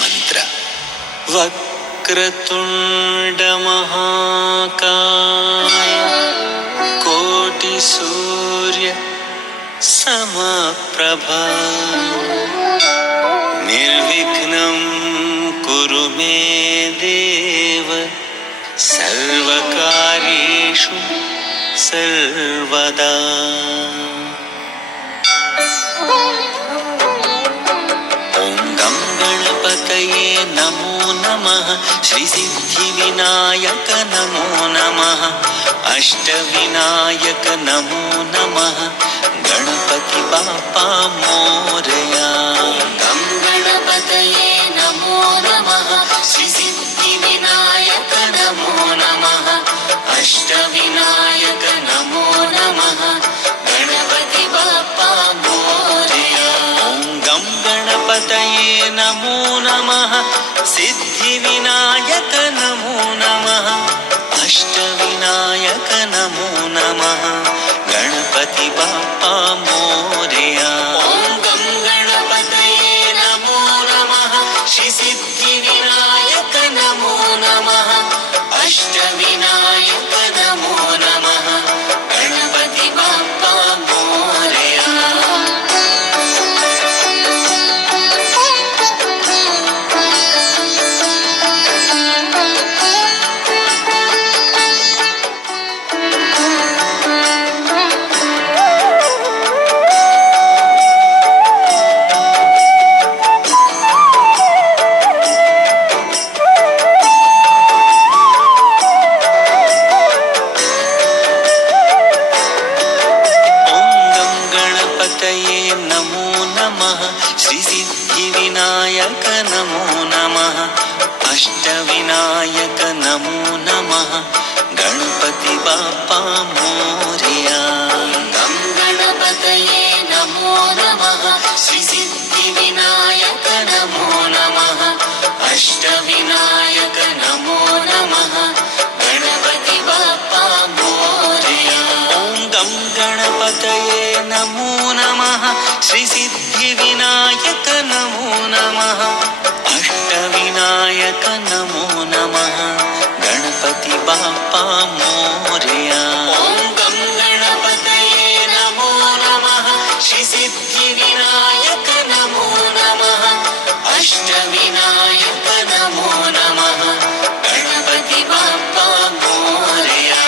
मंत्र। वक्रतुंड महाकाय कोटि सूर्य समप्रभा निर्विघ्नं कुरु मे देव सर्वकार्येषु सर्वदा। ॐ गं गणपतये नमो नमः। श्री सिद्धिविनायक नमो नमः। अष्टविनायक नमो नमः। गणपति बाप्पा मोरया। गं गणपतये नमो नमः। श्री सिद्धिविनायक नमो नमः। अष्टविनायक नमो नमः। गणपति बाप्पा मोरया। ॐ गं गणपतये नमो नमः। सिद्धिविनायक नमो नमः। अष्टविनायक नमो नमः। गणपति बाप्पा मोरया। ॐ गं गणपतये नमो नमः। श्री सिद्धिविनायक नमो नमः। अष्टविनायक नमो नमः। गणपति बाप्पा मोरया। नमो नमः। श्री सिद्धिविनायक नमो नमः। अष्टविनायक नमो नमः। गणपति बाप्पा मोरया। गं गणपतये नमो नमः। श्री सिद्धिविनायक नमो नमः। अष्टविनायक नमो नमः। गणपति बाप्पा मोरया। ॐ गं गणपतये नमो नमः। श्री सिद्धिविनायक नमो नमः। अष्टविनायक नमो नमः। गणपति बाप्पा मोरया। ॐ गं गणपतये नमो नमः। श्री सिद्धिविनायक नमो नमः। अष्टविनायक नमो नमः। गणपति बाप्पा मोरया।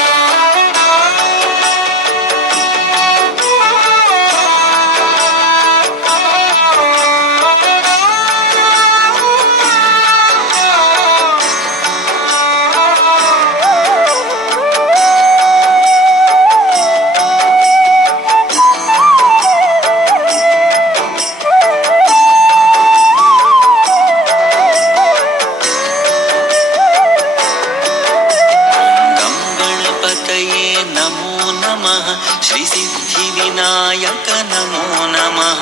नमो नमः। श्री सिद्धिविनायक नमो नमः।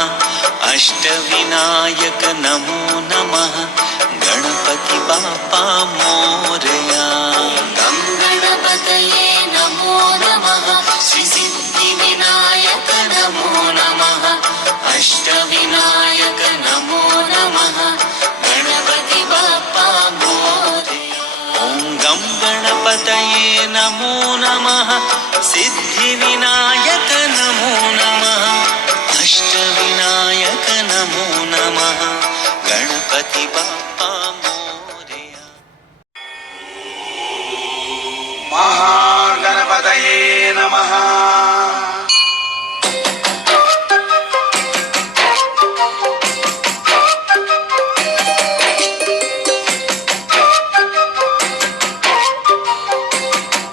अष्टविनायक नमो नमः। गणपति बाप्पा मोरया। गं गणपतये नमो नमः। श्री सिद्धिविनायक नमो नमः। अष्टविनायक नमो नमः। गणपति बाप्पा मोरया। ॐ गं गणपतये नमो नमः। सिद्धिविनायक नमो नमः। अष्टविनायक नमो नमः। गणपति बाप्पा मोरया। महागणपतये